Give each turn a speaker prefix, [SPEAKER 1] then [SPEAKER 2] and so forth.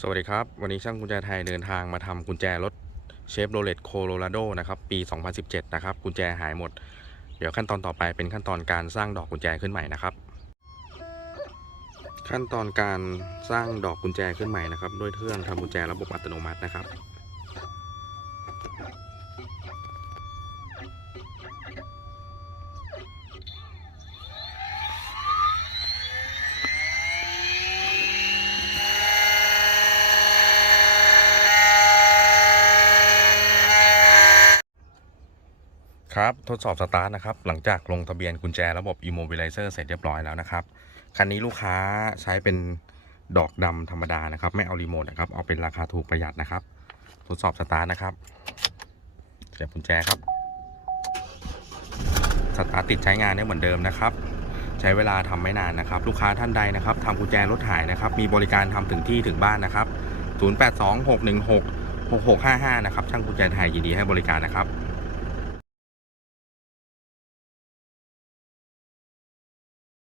[SPEAKER 1] สวัสดีครับ วันนี้ช่างกุญแจไทยเดินทางมาทำกุญแจรถเชฟโรเลตโคโลราโดนะครับปี 2017 นะครับ กุญแจหายหมด เดี๋ยวขั้นตอนต่อไปเป็นขั้นตอนการสร้างดอกกุญแจขึ้นใหม่นะครับ ขั้นตอนการสร้างดอกกุญแจขึ้นใหม่นะครับ ด้วยเครื่องทำกุญแจระบบอัตโนมัตินะครับ ครับทดสอบสตาร์ทนะครับหลังจากลงทะเบียนกุญแจระบบ Immobilizer เสร็จเรียบร้อยแล้วนะครับคันนี้ลูกค้าใช้เป็นดอกดำธรรมดานะครับ ไม่เอารีโมทนะครับเอาเป็นราคาถูกประหยัดนะครับ ทดสอบสตาร์ทนะครับเสียบกุญแจครับสตาร์ทติดใช้งานได้เหมือนเดิมนะครับ ใช้เวลาทำไม่นานนะครับ ลูกค้าท่านใดนะครับทำกุญแจรถหายนะครับ มีบริการทำถึงที่ถึงบ้านนะครับ 0826166655 นะครับช่างกุญแจไทยยินดีให้บริการนะครับ